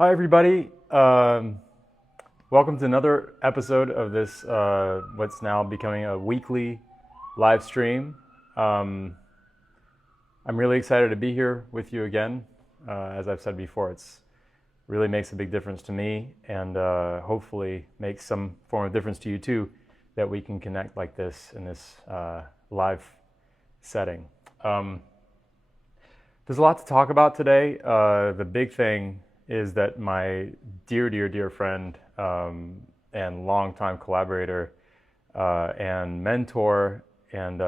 Hi, everybody. Welcome to another episode of this, what's now becoming a weekly live stream. I'm really excited to be here with you again. As I've said before, it's really makes a big difference to me, and hopefully makes some form of difference to you too, that we can connect like this in this live setting. There's a lot to talk about today. The big thing is that my dear friend and longtime collaborator and mentor and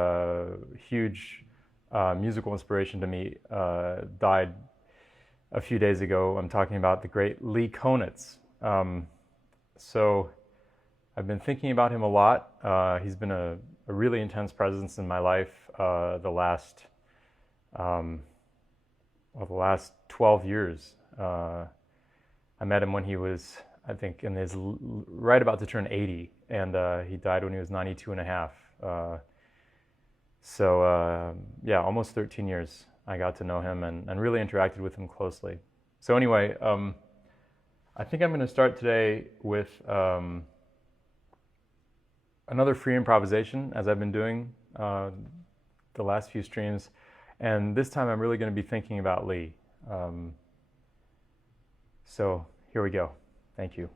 huge musical inspiration to me died a few days ago. I'm talking about the great Lee Konitz. So I've been thinking about him a lot. He's been a really intense presence in my life the last 12 years. I met him when he was, I think, in his right about to turn 80, and he died when he was 92 and a half. Yeah, almost 13 years I got to know him and really interacted with him closely. So anyway, I think I'm going to start today with another free improvisation, as I've been doing the last few streams. And this time I'm really going to be thinking about Lee. So here we go. Thank you.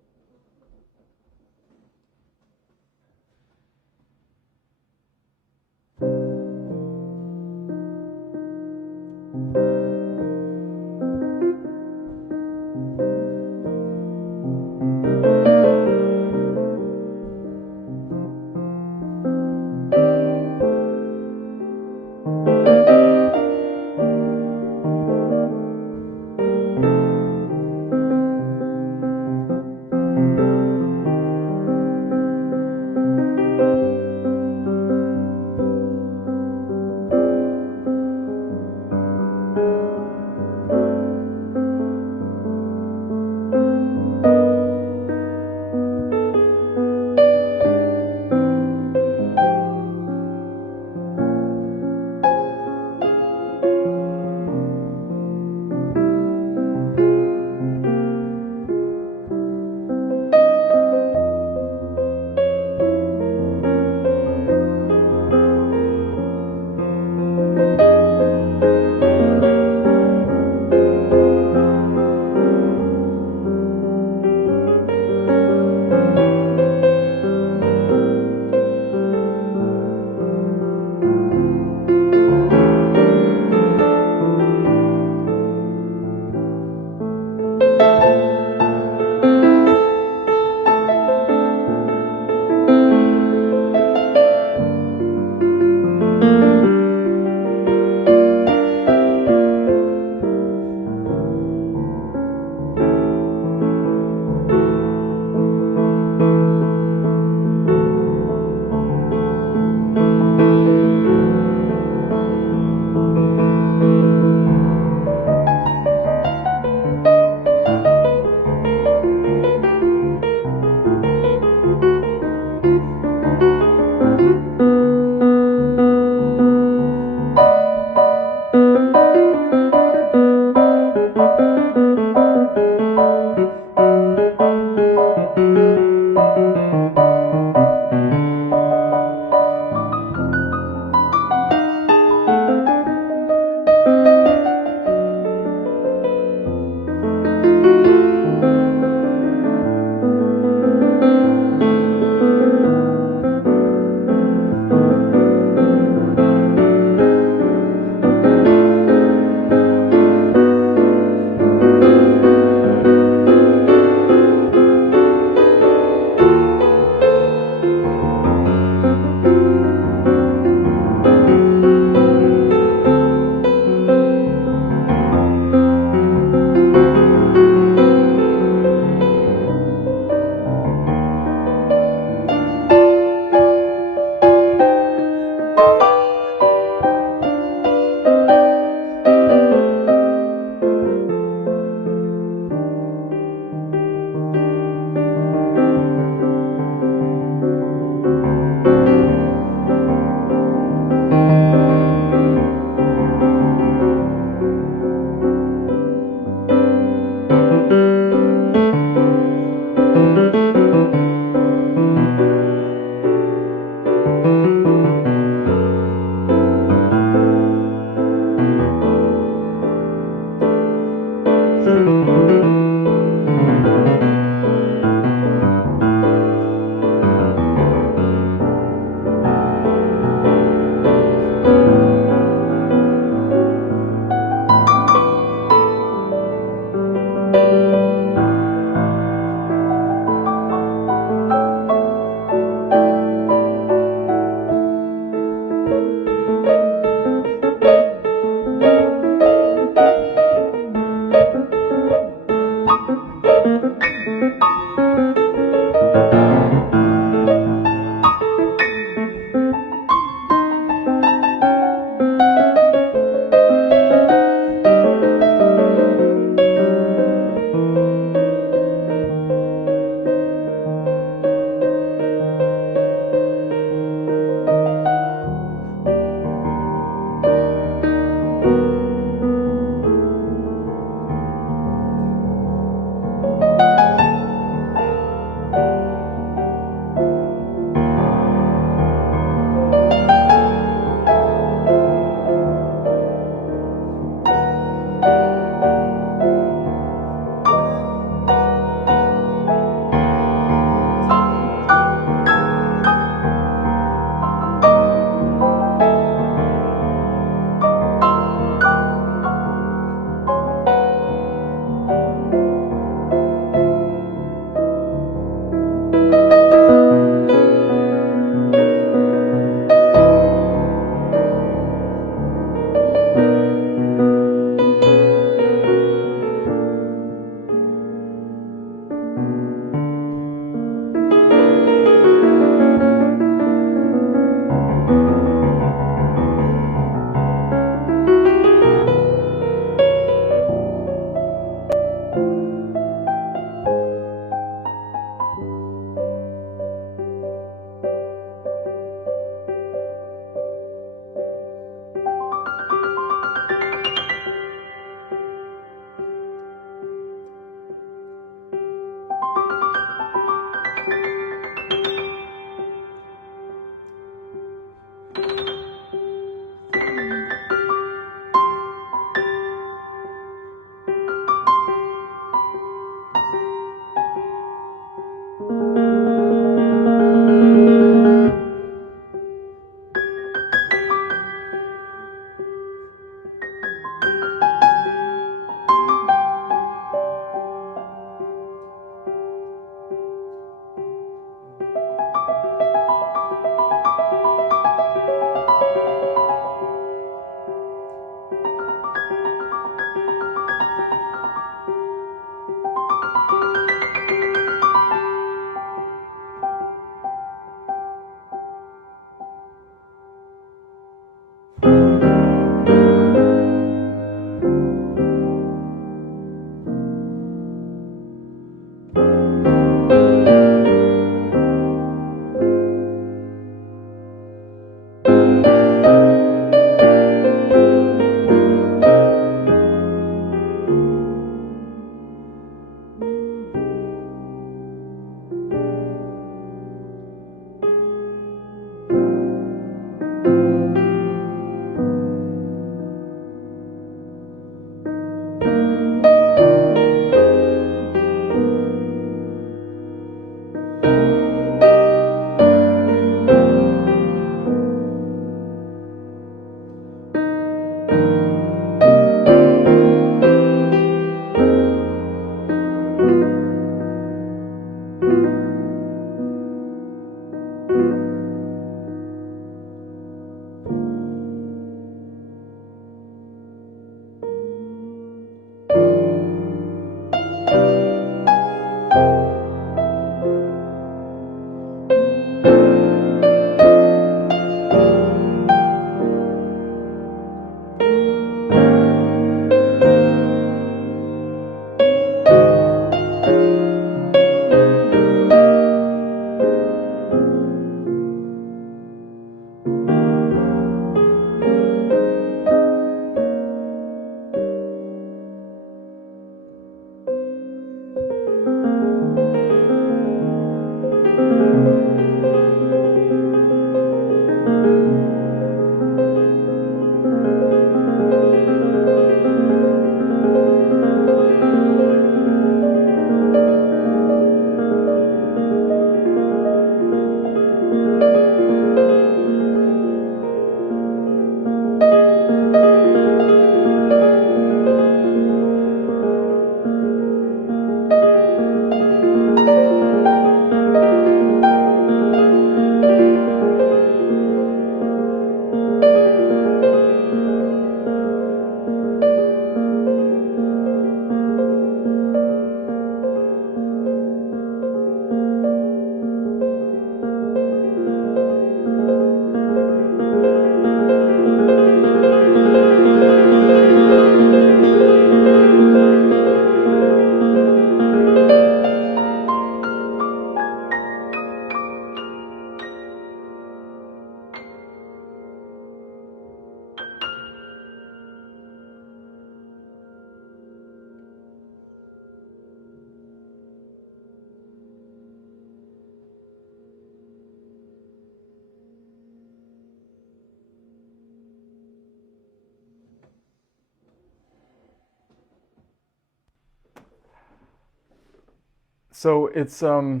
So it's so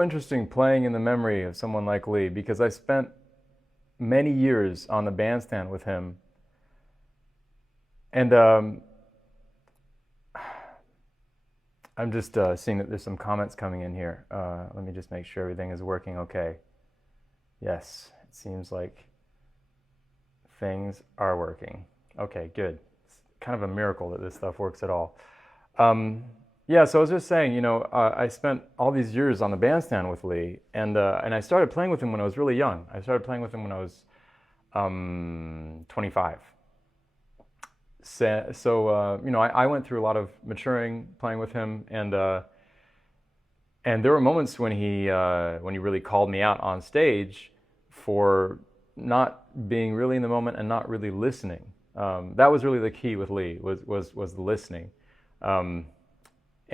interesting playing in the memory of someone like Lee, because I spent many years on the bandstand with him, and I'm just seeing that there's some comments coming in here. Let me just make sure everything is working okay. Yes, it seems like things are working. Okay, good. It's kind of a miracle that this stuff works at all. Yeah, so I was just saying, I spent all these years on the bandstand with Lee, and I started playing with him when I was really young. I started playing with him when I was 25. I went through a lot of maturing playing with him, and there were moments when he really called me out on stage for not being really in the moment and not really listening. That was really the key with Lee, was the listening.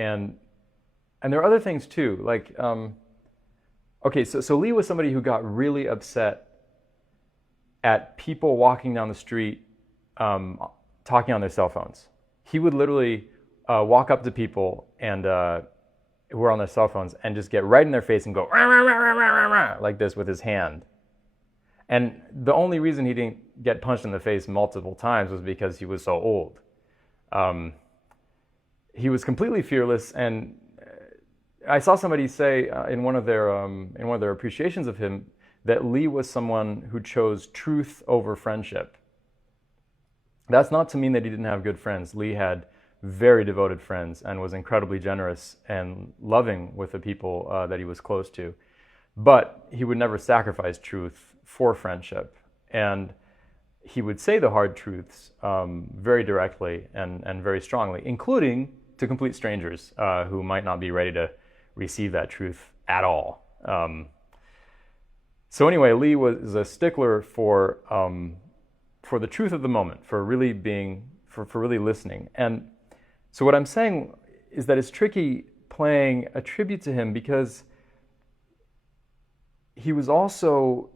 And there are other things too, like, so Lee was somebody who got really upset at people walking down the street talking on their cell phones. He would literally walk up to people and who were on their cell phones and just get right in their face and go rah, rah, rah, rah, rah, rah, like this with his hand. And the only reason he didn't get punched in the face multiple times was because he was so old. He was completely fearless, and I saw somebody say in one of their appreciations of him that Lee was someone who chose truth over friendship. That's not to mean that he didn't have good friends. Lee had very devoted friends and was incredibly generous and loving with the people that he was close to. But he would never sacrifice truth for friendship. And he would say the hard truths very directly and very strongly, including to complete strangers who might not be ready to receive that truth at all. So anyway, Lee was a stickler for the truth of the moment, for really listening. And so what I'm saying is that it's tricky playing a tribute to him because he was also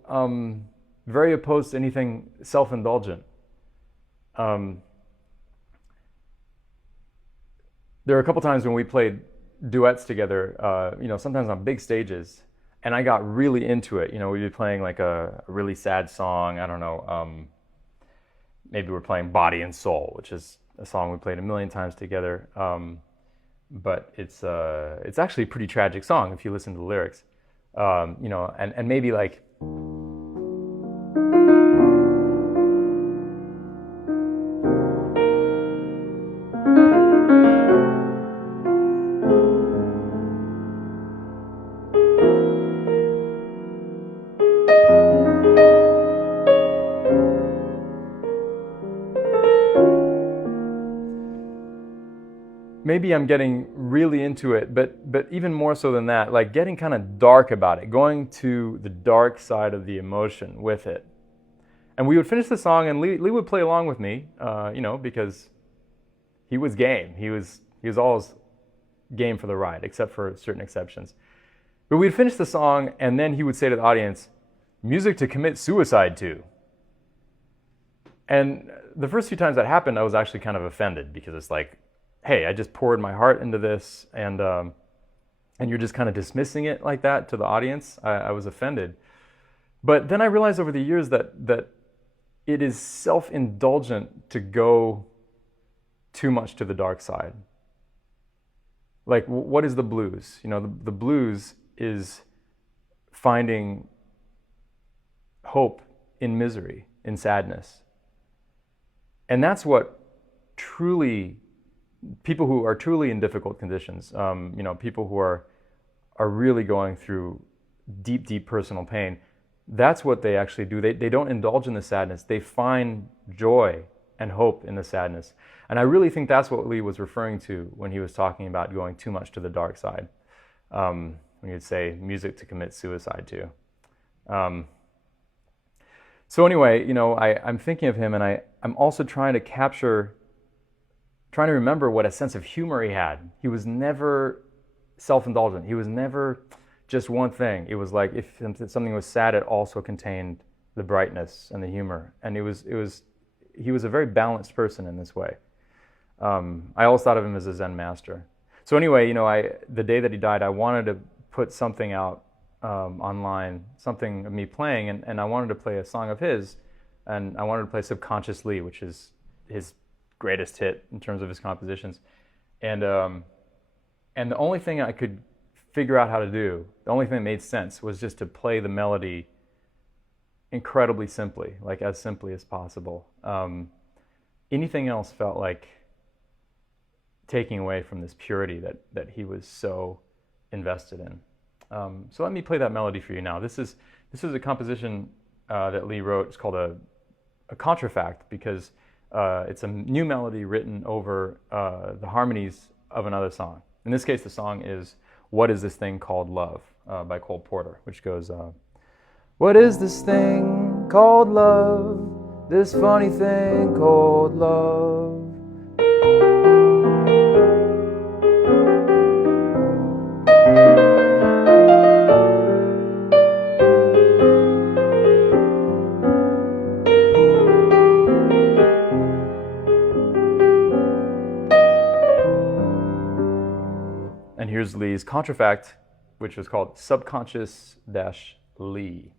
very opposed to anything self-indulgent. There were a couple times when we played duets together, sometimes on big stages, and I got really into it. We'd be playing like a really sad song. I don't know, maybe we're playing Body and Soul, which is a song we played a million times together. But it's actually a pretty tragic song if you listen to the lyrics. And maybe like, maybe I'm getting really into it, but even more so than that, like getting kind of dark about it, going to the dark side of the emotion with it. And we would finish the song, and Lee would play along with me, because he was game. He was always game for the ride, except for certain exceptions. But we'd finish the song, and then he would say to the audience, "Music to commit suicide to." And the first few times that happened, I was actually kind of offended, because it's like, hey, I just poured my heart into this, and you're just kind of dismissing it like that to the audience. I was offended. But then I realized over the years that it is self-indulgent to go too much to the dark side. Like, what is the blues? The blues is finding hope in misery, in sadness. And that's what people who are truly in difficult conditions, people who are really going through deep, deep personal pain, that's what they actually do. They don't indulge in the sadness. They find joy and hope in the sadness. And I really think that's what Lee was referring to when he was talking about going too much to the dark side. When he'd say music to commit suicide to. So anyway, I'm thinking of him, and I'm also trying to remember what a sense of humor he had. He was never self-indulgent. He was never just one thing. It was like if something was sad, it also contained the brightness and the humor. And he was a very balanced person in this way. I always thought of him as a Zen master. So anyway, the day that he died, I wanted to put something out online, something of me playing, and I wanted to play a song of his, and I wanted to play Subconsciously, which is his greatest hit in terms of his compositions. And the only thing I could figure out how to do, the only thing that made sense, was just to play the melody incredibly simply, like as simply as possible. Anything else felt like taking away from this purity that he was so invested in. So let me play that melody for you now. This is a composition that Lee wrote. It's called a contrafact, because it's a new melody written over the harmonies of another song. In this case, the song is "What Is This Thing Called Love" by Cole Porter, which goes, "What is this thing called love? This funny thing called love. And here's Lee's contrafact, which was called Subconscious-Lee.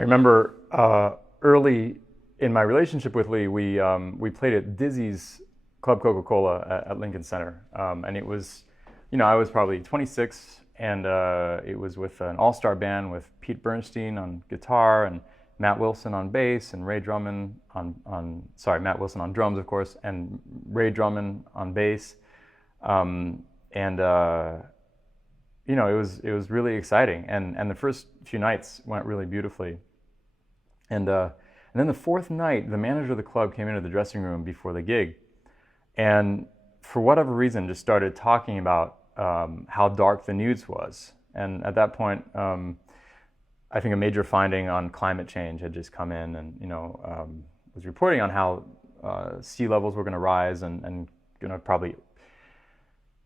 I remember early in my relationship with Lee, we played at Dizzy's Club Coca-Cola at Lincoln Center, and it was, I was probably 26, and it was with an all-star band with Pete Bernstein on guitar and Matt Wilson on bass and Ray Drummond Matt Wilson on drums, of course, and Ray Drummond on bass, it was really exciting, and the first few nights went really beautifully, and then the fourth night, the manager of the club came into the dressing room before the gig, and for whatever reason, just started talking about how dark the news was, and at that point, I think a major finding on climate change had just come in, and was reporting on how sea levels were going to rise and going to probably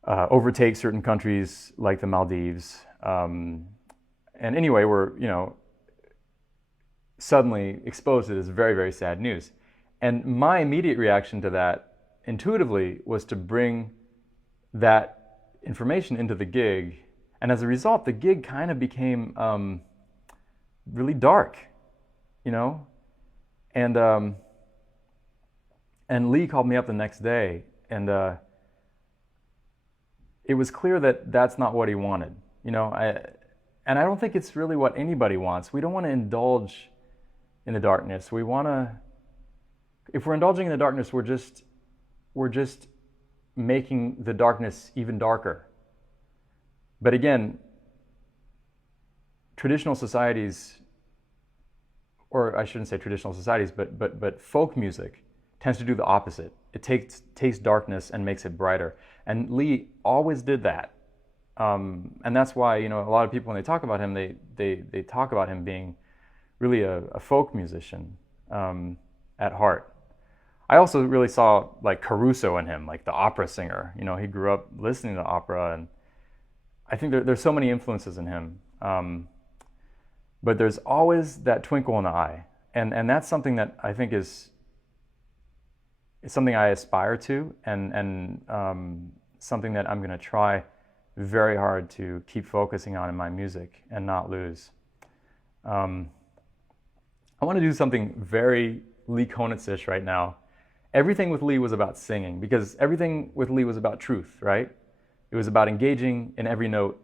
overtake certain countries like the Maldives. And anyway, we're suddenly exposed to this very, very sad news. And my immediate reaction to that, intuitively, was to bring that information into the gig. And as a result, the gig kind of became really dark, And Lee called me up the next day, and it was clear that that's not what he wanted, and I don't think it's really what anybody wants. We don't want to indulge in the darkness. We want to, if we're indulging in the darkness, we're just making the darkness even darker. But again, traditional societies, or I shouldn't say traditional societies, but folk music tends to do the opposite. It takes darkness and makes it brighter. And Lee always did that. And that's why, a lot of people, when they talk about him, they talk about him being really a folk musician at heart. I also really saw like Caruso in him, like the opera singer. He grew up listening to opera, and I think there's so many influences in him. But there's always that twinkle in the eye. And that's something that I think is something I aspire to, and something that I'm going to try very hard to keep focusing on in my music and not lose. I want to do something very Lee Konitz-ish right now. Everything with Lee was about singing, because everything with Lee was about truth, right? It was about engaging in every note,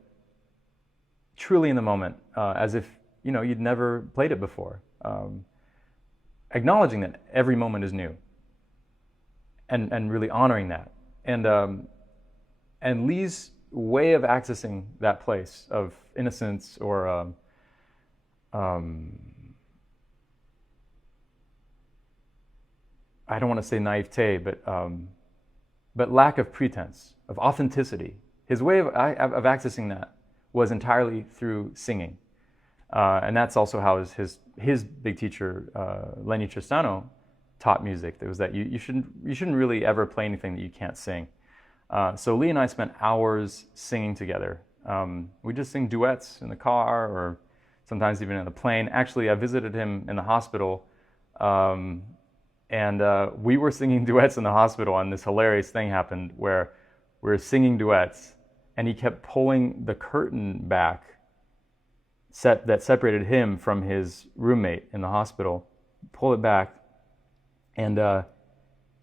truly in the moment, as if you'd never played it before. Acknowledging that every moment is new, and really honoring that. And Lee's way of accessing that place of innocence, or I don't want to say naivete, but lack of pretense, of authenticity. His way of accessing that was entirely through singing. And that's also how his big teacher, Lenny Tristano, taught music. It was that you shouldn't really ever play anything that you can't sing. So Lee and I spent hours singing together. We just sing duets in the car, or sometimes even in the plane. Actually, I visited him in the hospital, and we were singing duets in the hospital, and this hilarious thing happened where we were singing duets, and he kept pulling the curtain back that separated him from his roommate in the hospital, pull it back, and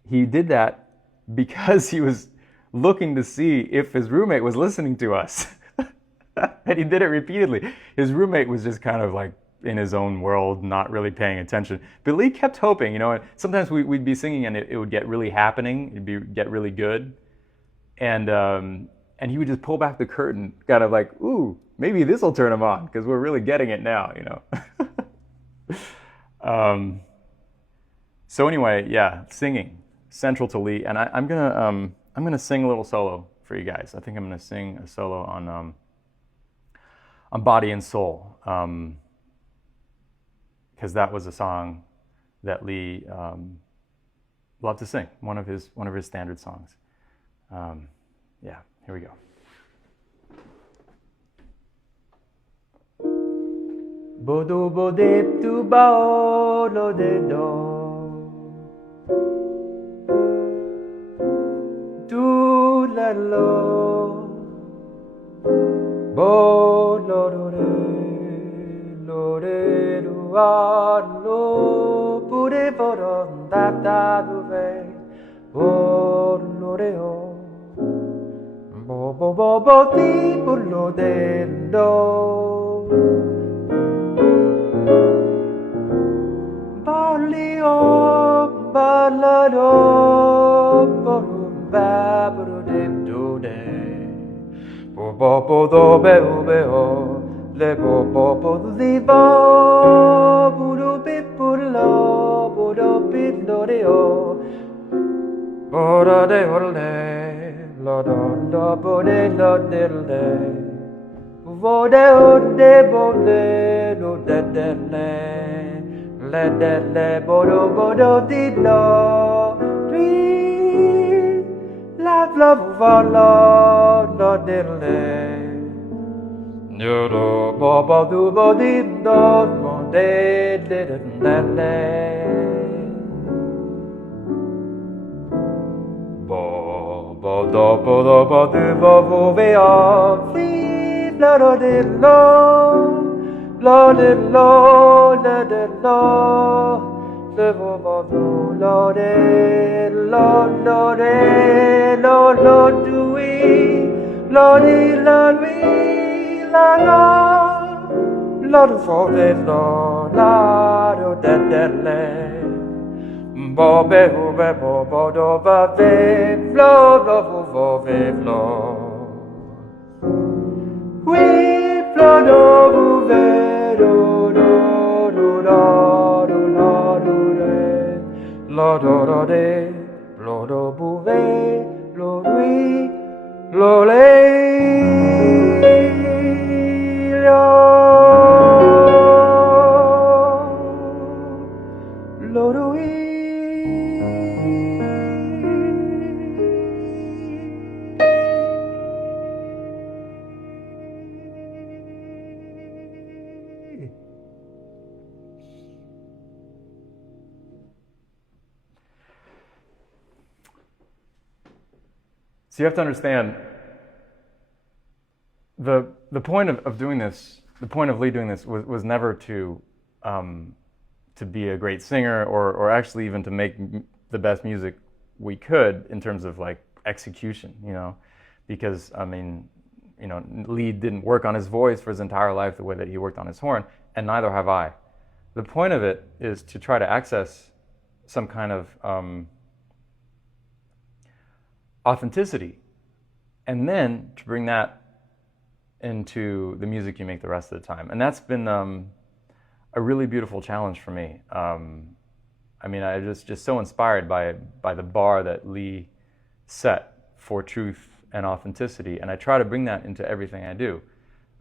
he did that because he was looking to see if his roommate was listening to us. And he did it repeatedly. His roommate was just kind of like in his own world, not really paying attention. But Lee kept hoping, and sometimes we'd be singing and it would get really happening, get really good. And he would just pull back the curtain, kind of like, ooh, maybe this will turn him on, because we're really getting it now, So anyway, yeah, singing, central to Lee. And I'm gonna sing a little solo for you guys. I think I'm gonna sing a solo on Body and Soul, because that was a song that Lee loved to sing, one of his standard songs. Yeah, here we go. Bodo bodep tu baolo de do, tu la lo, bo lo re, lo re ru lo pure boron da duve o loreo bo ti bullo dello Balio balado borum babro do de bo do be le bo di bo budo pipulo budo pitlo de o ora de ole lo do bo de Vode bode do de le bodo di lo tri la volo do de le do bo do bo di do de bo do bo ve o La do de lo de lo le vo do lo de lo do we lo di la lo do fo de lo la do de le bo do va ve flo We flood over do lo de lo bouve lo lui lo lo lui So you have to understand the point of doing this, the point of Lee doing this was never to be a great singer or actually even to make the best music we could in terms of like execution, you know, because I mean, you know, Lee didn't work on his voice for his entire life the way that he worked on his horn, and neither have I. The point of it is to try to access some kind of authenticity, and then to bring that into the music you make the rest of the time. And that's been a really beautiful challenge for me. I mean, I just so inspired by the bar that Lee set for truth and authenticity, and I try to bring that into everything I do.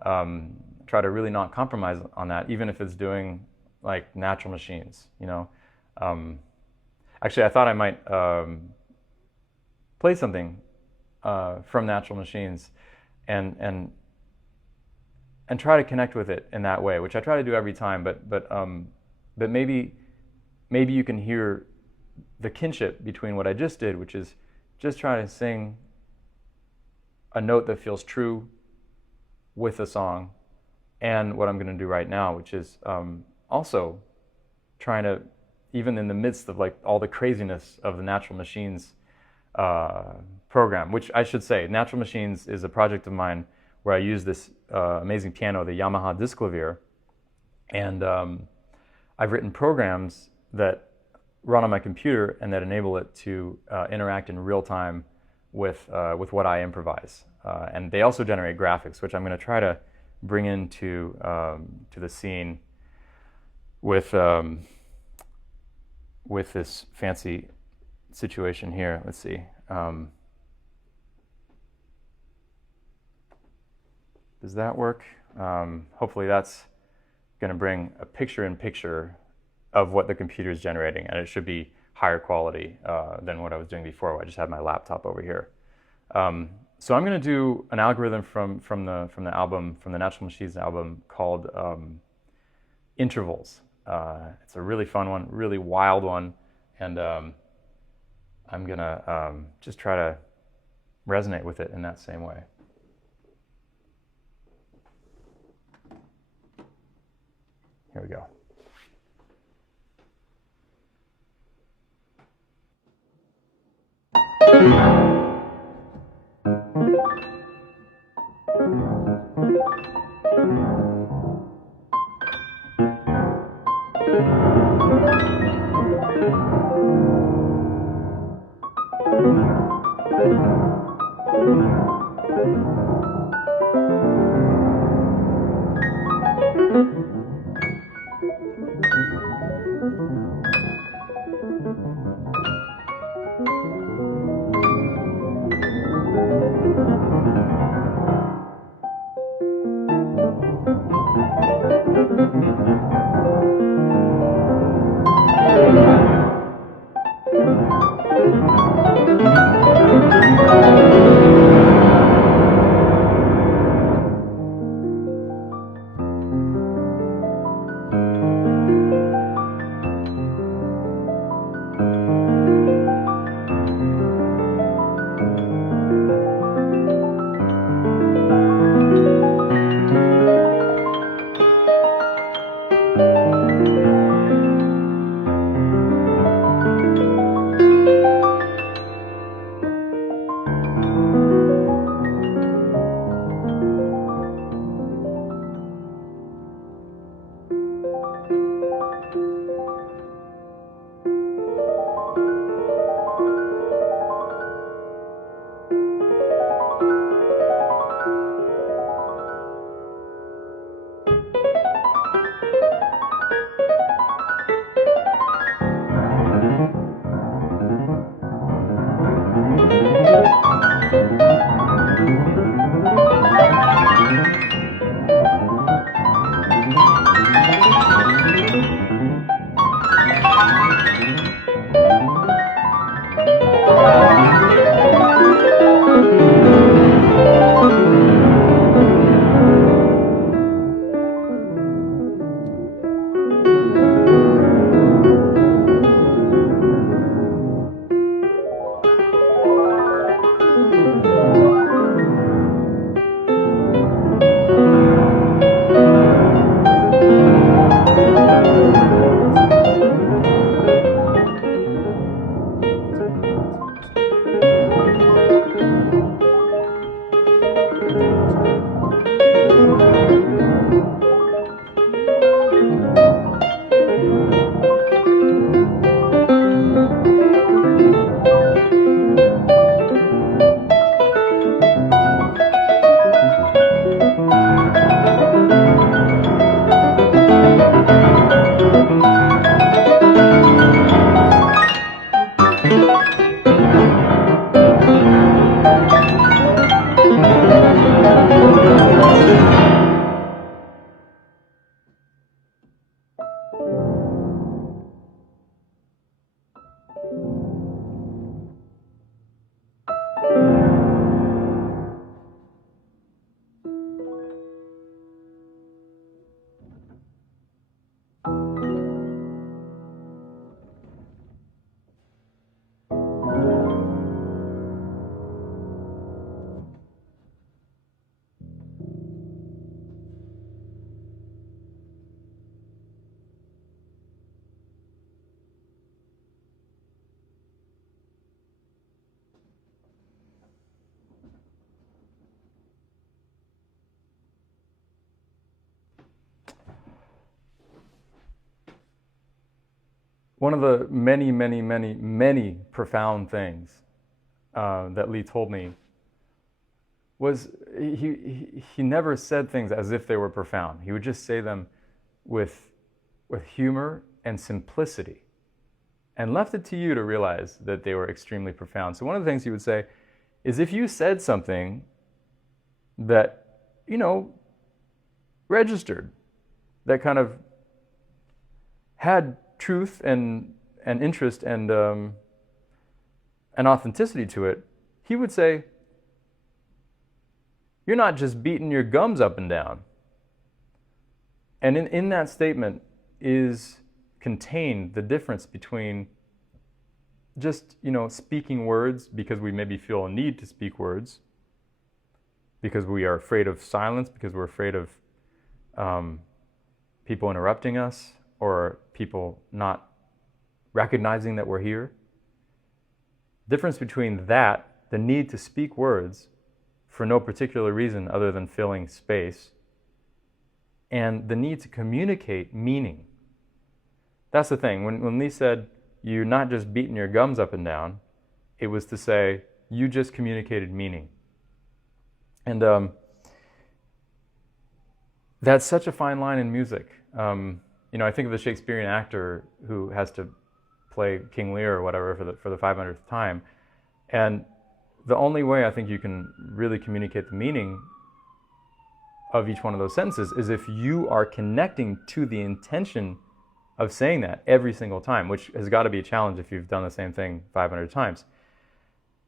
Try to really not compromise on that, even if it's doing like Natural Machines, you know. Actually, I thought I might play something from Natural Machines and try to connect with it in that way, which I try to do every time. But maybe you can hear the kinship between what I just did, which is just trying to sing a note that feels true with a song, and what I'm going to do right now, which is also trying to, even in the midst of like all the craziness of the Natural Machines program, which I should say, Natural Machines is a project of mine where I use this amazing piano, the Yamaha Disclavier, and I've written programs that run on my computer and that enable it to interact in real time with what I improvise, and they also generate graphics, which I'm going to try to bring into to the scene with this fancy situation here. Let's see. Does that work? Hopefully that's going to bring a picture-in-picture of what the computer is generating, and it should be higher quality than what I was doing before, where I just had my laptop over here. So I'm going to do an algorithm from the album, from the Natural Machines album, called Intervals. It's a really fun one, really wild one, and I'm going to just try to resonate with it in that same way. Here we go. One of the many, many, many, many profound things that Lee told me was he never said things as if they were profound. He would just say them with humor and simplicity, and left it to you to realize that they were extremely profound. So one of the things he would say is, if you said something that, registered, that kind of had truth and interest and authenticity to it, he would say, you're not just beating your gums up and down. And in that statement is contained the difference between just, speaking words because we maybe feel a need to speak words, because we are afraid of silence, because we're afraid of people interrupting us, or people not recognizing that we're here. difference between that, the need to speak words for no particular reason other than filling space, and the need to communicate meaning. That's the thing. When Lee said, you're not just beating your gums up and down, it was to say, you just communicated meaning. And that's such a fine line in music. I think of the Shakespearean actor who has to play King Lear or whatever for the 500th time. And the only way I think you can really communicate the meaning of each one of those sentences is if you are connecting to the intention of saying that every single time, which has got to be a challenge if you've done the same thing 500 times.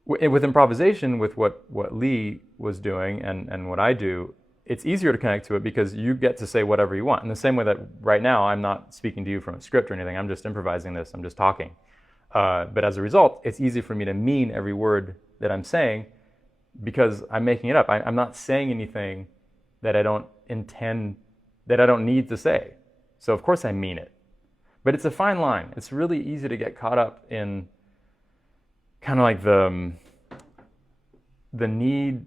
With improvisation, with what Lee was doing and what I do, it's easier to connect to it because you get to say whatever you want. In the same way that right now I'm not speaking to you from a script or anything, I'm just improvising this, I'm just talking. But as a result, it's easy for me to mean every word that I'm saying because I'm making it up. I'm not saying anything that I don't intend, that I don't need to say. So of course I mean it. But it's a fine line. It's really easy to get caught up in kind of like the need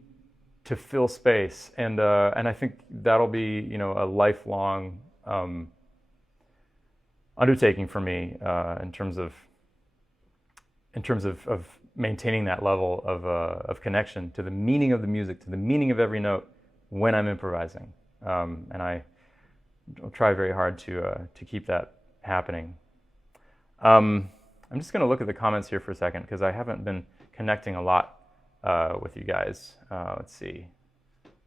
to fill space, and I think that'll be a lifelong undertaking for me in terms of maintaining that level of connection to the meaning of the music, to the meaning of every note when I'm improvising, and I'll try very hard to keep that happening. I'm just going to look at the comments here for a second because I haven't been connecting a lot with you guys. Let's see.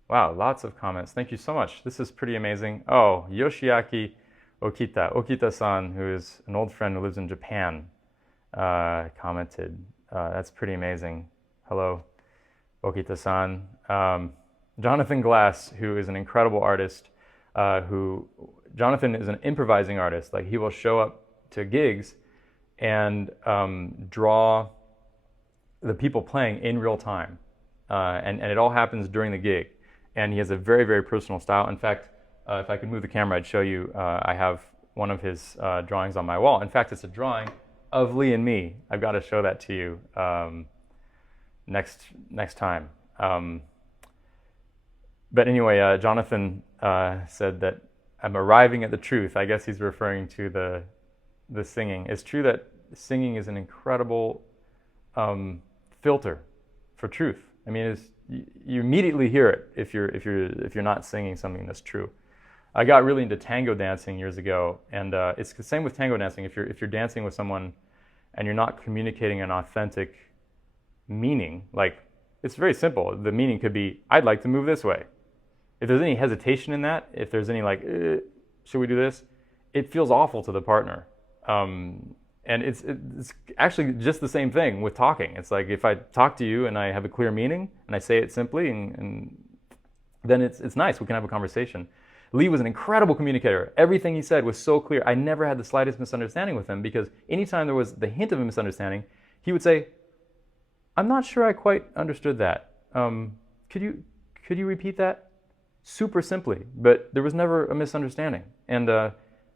Wow, lots of comments. Thank you so much. This is pretty amazing. Oh, Yoshiaki Okita-san, who is an old friend who lives in Japan, commented. That's pretty amazing. Hello, Okita-san. Jonathan Glass, who is an incredible artist, Jonathan is an improvising artist. Like, he will show up to gigs and draw the people playing in real time. And it all happens during the gig. And he has a very, very personal style. In fact, if I could move the camera, I'd show you, I have one of his drawings on my wall. In fact, it's a drawing of Lee and me. I've got to show that to you next time. But anyway, Jonathan said that I'm arriving at the truth. I guess he's referring to the singing. It's true that singing is an incredible filter for truth. I mean, you immediately hear it if you're not singing something that's true. I got really into tango dancing years ago, and it's the same with tango dancing. If you're dancing with someone and you're not communicating an authentic meaning, like, it's very simple. The meaning could be, I'd like to move this way. If there's any hesitation in that, if there's any like, should we do this? It feels awful to the partner. And it's actually just the same thing with talking. It's like, if I talk to you and I have a clear meaning and I say it simply, and then it's nice. We can have a conversation. Lee was an incredible communicator. Everything he said was so clear. I never had the slightest misunderstanding with him, because anytime there was the hint of a misunderstanding, he would say, I'm not sure I quite understood that. Could you repeat that? Super simply, but there was never a misunderstanding. And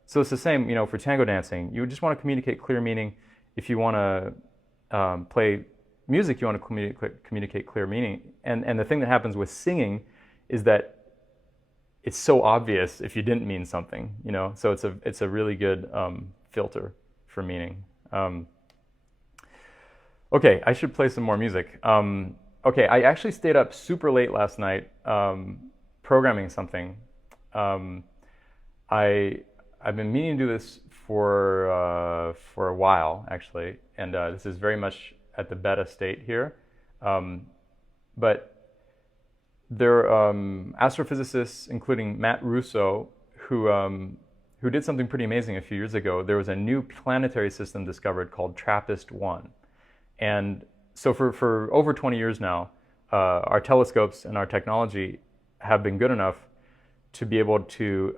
so it's the same, for tango dancing. You just want to communicate clear meaning. If you want to play music, you want to communicate clear meaning. And the thing that happens with singing is that it's so obvious if you didn't mean something, So it's a really good filter for meaning. Okay, I should play some more music. Okay, I actually stayed up super late last night programming something. I've been meaning to do this for a while, actually, and this is very much at the beta state here. But there are astrophysicists, including Matt Russo, who did something pretty amazing a few years ago. There was a new planetary system discovered called TRAPPIST-1. And so for over 20 years now, our telescopes and our technology have been good enough to be able to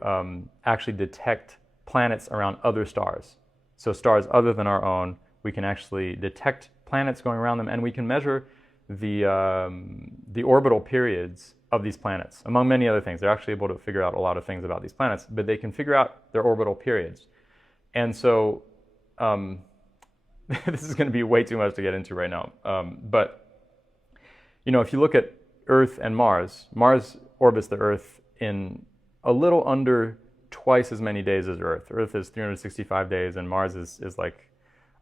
actually detect planets around other stars. So stars other than our own, we can actually detect planets going around them, and we can measure the orbital periods of these planets, among many other things. They're actually able to figure out a lot of things about these planets, but they can figure out their orbital periods. And so this is going to be way too much to get into right now. But if you look at Earth and Mars, Mars orbits the Earth in a little under twice as many days as Earth. Earth is 365 days, and Mars is like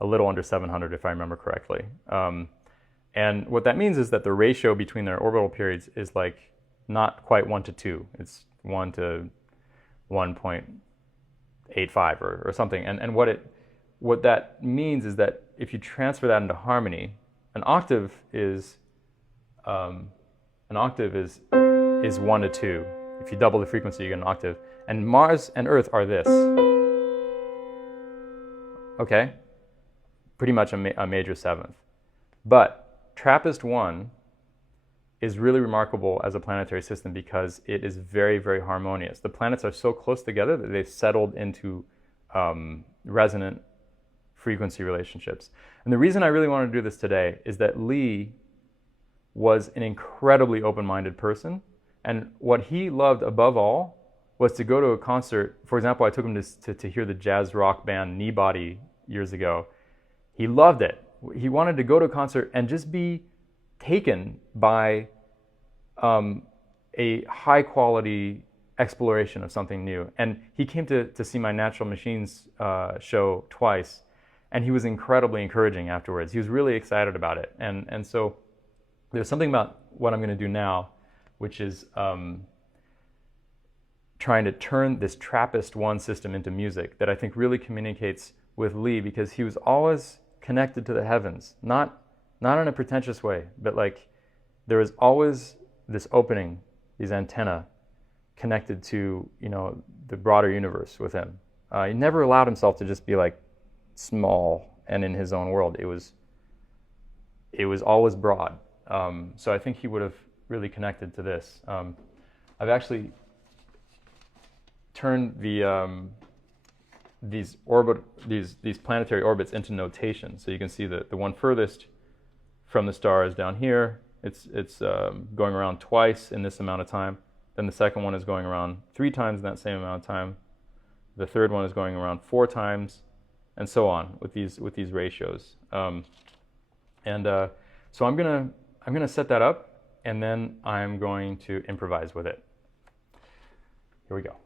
a little under 700, if I remember correctly. And what that means is that the ratio between their orbital periods is like not quite 1 to 2. It's 1 to 1.85 or something. And what that means is that if you transfer that into harmony, an octave is 1 to 2. If you double the frequency, you get an octave. And Mars and Earth are this. Okay? Pretty much a major seventh. But TRAPPIST-1 is really remarkable as a planetary system because it is very, very harmonious. The planets are so close together that they've settled into resonant frequency relationships. And the reason I really want to do this today is that Lee was an incredibly open-minded person. And what he loved above all was to go to a concert. For example, I took him to hear the jazz rock band Kneebody years ago. He loved it. He wanted to go to a concert and just be taken by a high-quality exploration of something new. And he came to see my Natural Machines show twice, and he was incredibly encouraging afterwards. He was really excited about it. And so there's something about what I'm going to do now, which is trying to turn this TRAPPIST-1 system into music that I think really communicates with Lee, because he was always connected to the heavens, not in a pretentious way, but like there was always this opening, these antennae connected to the broader universe with him. He never allowed himself to just be like small and in his own world. It was always broad. So I think he would have really connected to this. I've actually turned these planetary orbits into notation. So you can see the one furthest from the star is down here. It's going around twice in this amount of time. Then the second one is going around 3 times in that same amount of time. The third one is going around 4 times, and so on with these ratios. So I'm gonna set that up, and then I'm going to improvise with it. Here we go.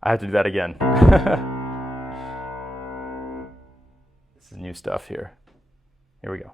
I have to do that again. This is new stuff here. Here we go.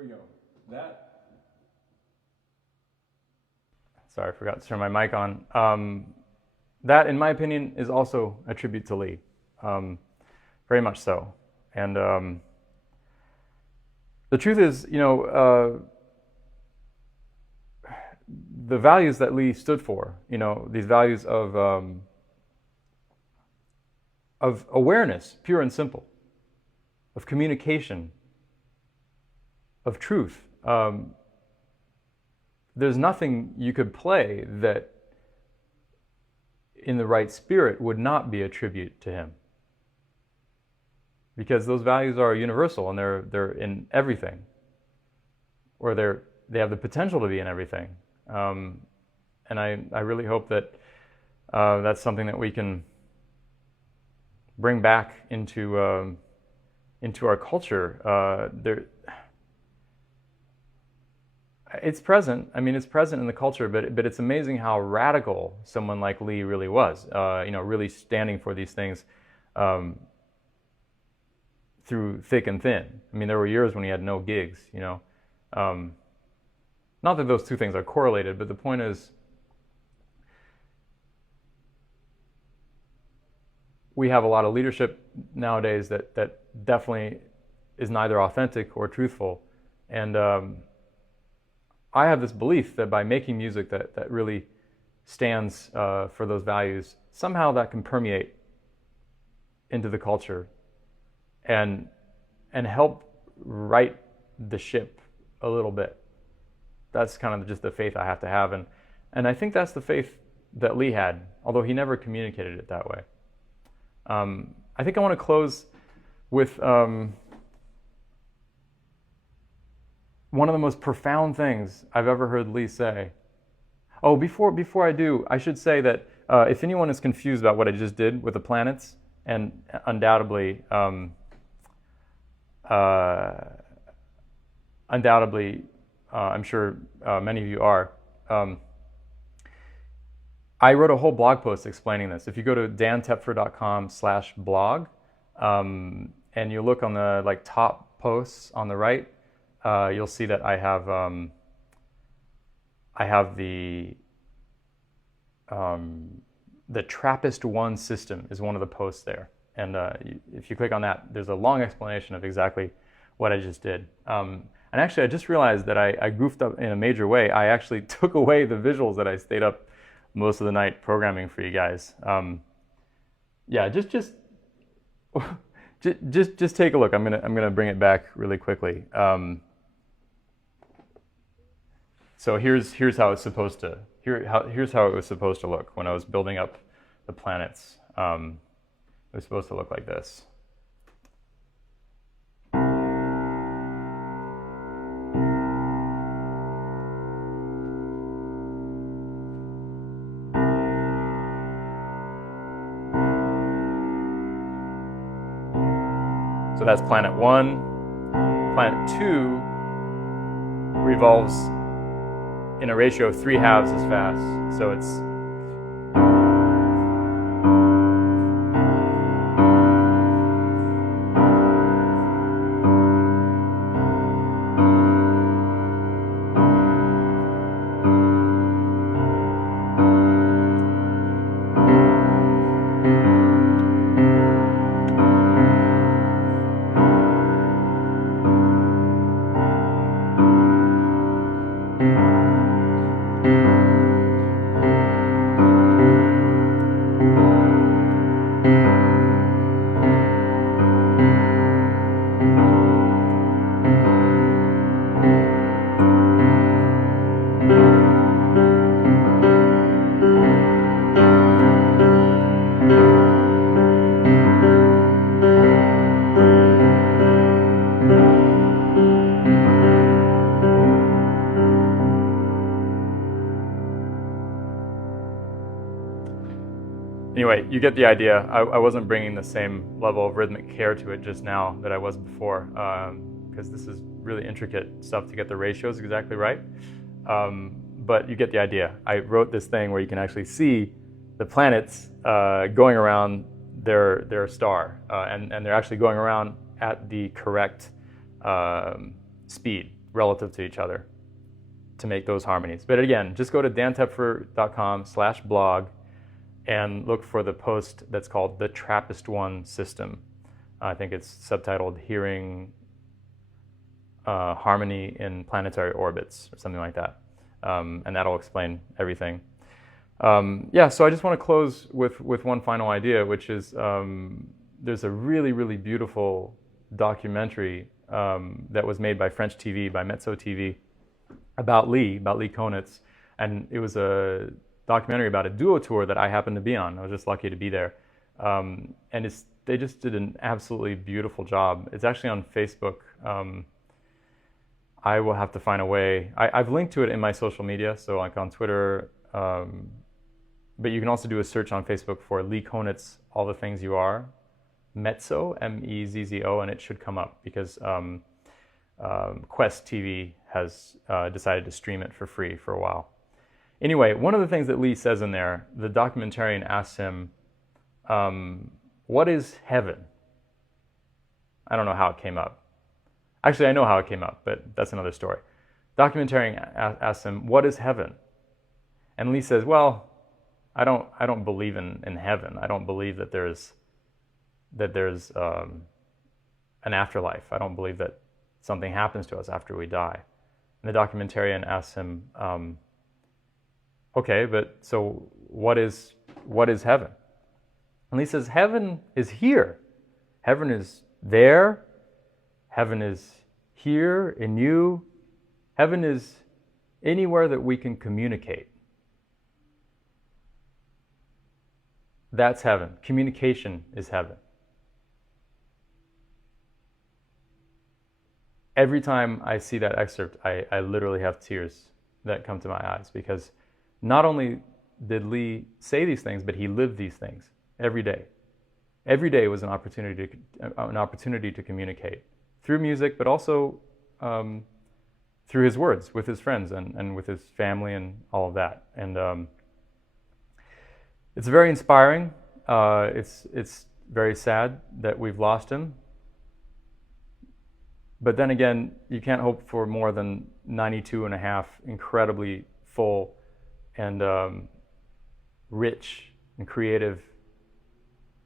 we go. Sorry, I forgot to turn my mic on. That, in my opinion, is also a tribute to Lee. Very much so. And the truth is, the values that Lee stood for, these values of awareness, pure and simple, of communication, of truth. There's nothing you could play that in the right spirit would not be a tribute to him. Because those values are universal and they're in everything. Or they have the potential to be in everything. And I really hope that that's something that we can bring back into our culture. It's present. I mean, it's present in the culture, but it's amazing how radical someone like Lee really was. Really standing for these things through thick and thin. I mean, there were years when he had no gigs. Not that those two things are correlated, but the point is, we have a lot of leadership nowadays that definitely is neither authentic or truthful, and I have this belief that by making music that really stands for those values, somehow that can permeate into the culture and help right the ship a little bit. That's kind of just the faith I have to have, and I think that's the faith that Lee had, although he never communicated it that way. I think I want to close with one of the most profound things I've ever heard Lee say. Oh, before I do, I should say that if anyone is confused about what I just did with the planets, and undoubtedly, I'm sure many of you are, I wrote a whole blog post explaining this. If you go to dantepfer.com/blog, and you look on the top posts on the right, you'll see that I have the TRAPPIST-1 system is one of the posts there, and if you click on that, there's a long explanation of exactly what I just did. And actually, I just realized that I goofed up in a major way. I actually took away the visuals that I stayed up most of the night programming for you guys. Yeah, just take a look. I'm gonna bring it back really quickly. So here's how it's supposed to. Here's how it was supposed to look when I was building up the planets. It was supposed to look like this. So that's planet 1. Planet 2 revolves in a ratio of 3/2 as fast. So it's anyway, you get the idea. I wasn't bringing the same level of rhythmic care to it just now that I was before, because this is really intricate stuff to get the ratios exactly right. But you get the idea. I wrote this thing where you can actually see the planets going around their star, and they're actually going around at the correct speed. relative to each other to make those harmonies. But again, just go to dantepfer.com/blog and look for the post that's called The Trappist One System. I think it's subtitled Hearing Harmony in Planetary Orbits or something like that. And that'll explain everything. So I just want to close with one final idea, which is there's a really, really beautiful documentary that was made by French TV, by Mezzo TV, about Lee Konitz. And it was a documentary about a duo tour that I happened to be on. I was just lucky to be there. And they just did an absolutely beautiful job. It's actually on Facebook. I will have to find a way. I've linked to it in my social media, so like on Twitter, but you can also do a search on Facebook for Lee Konitz, All the Things You Are, Mezzo, Mezzo, and it should come up because Quest TV has decided to stream it for free for a while. Anyway, one of the things that Lee says in there, the documentarian asks him, what is heaven? I don't know how it came up. Actually, I know how it came up, but that's another story. Documentarian asks him, what is heaven? And Lee says, well, I don't believe in heaven. I don't believe that there's an afterlife. I don't believe that something happens to us after we die. And the documentarian asks him, okay, but so what is heaven? And Lee says, heaven is here. Heaven is there. Heaven is here in you. Heaven is anywhere that we can communicate. That's heaven. Communication is heaven. Every time I see that excerpt, I literally have tears that come to my eyes because not only did Lee say these things, but he lived these things every day. Every day was an opportunity to communicate through music, but also through his words with his friends and with his family and all of that. And it's very inspiring. It's very sad that we've lost him. But then again, you can't hope for more than 92 and a half incredibly full and rich and creative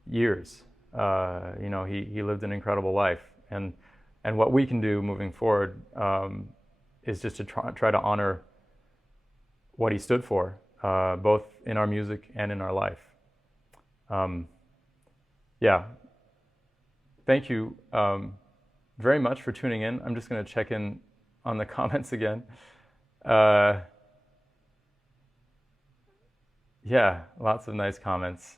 years. He lived an incredible life. And what we can do moving forward is just to try to honor what he stood for, both in our music and in our life. Thank you very much for tuning in. I'm just going to check in on the comments again. Lots of nice comments.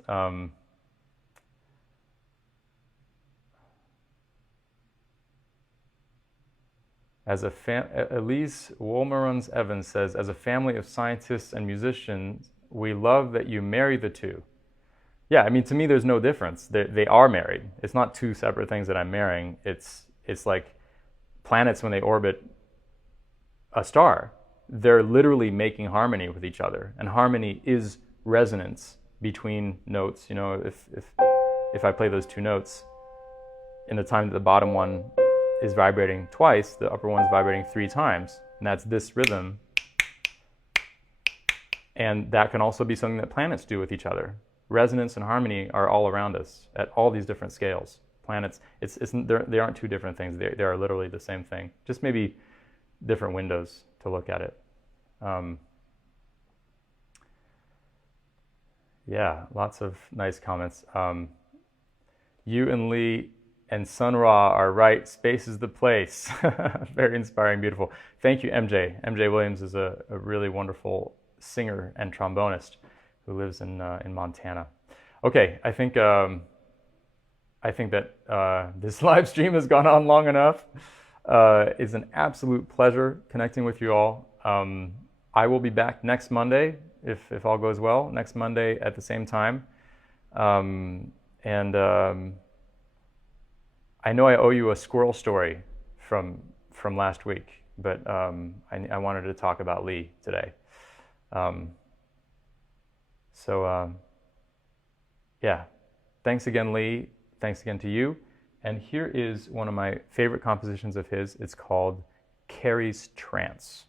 Elise Wolmerons-Evans says, as a family of scientists and musicians, we love that you marry the two. Yeah, I mean, to me, there's no difference. They are married. It's not two separate things that I'm marrying. It's like planets when they orbit a star. They're literally making harmony with each other. And harmony is resonance between notes. You know, if I play those two notes, in the time that the bottom one is vibrating twice, the upper one's vibrating 3 times, and that's this rhythm. And that can also be something that planets do with each other. Resonance and harmony are all around us at all these different scales. Planets, they aren't two different things. They are literally the same thing, just maybe different windows to look at it. Lots of nice comments. You and Lee and Sun Ra are right. Space is the place. Very inspiring, beautiful. Thank you, MJ. MJ Williams is a really wonderful singer and trombonist who lives in Montana. Okay, I think that this live stream has gone on long enough. It's an absolute pleasure connecting with you all. I will be back next Monday, if all goes well, next Monday at the same time. I know I owe you a squirrel story from last week, but I wanted to talk about Lee today. Thanks again, Lee. Thanks again to you. And here is one of my favorite compositions of his. It's called carries trance.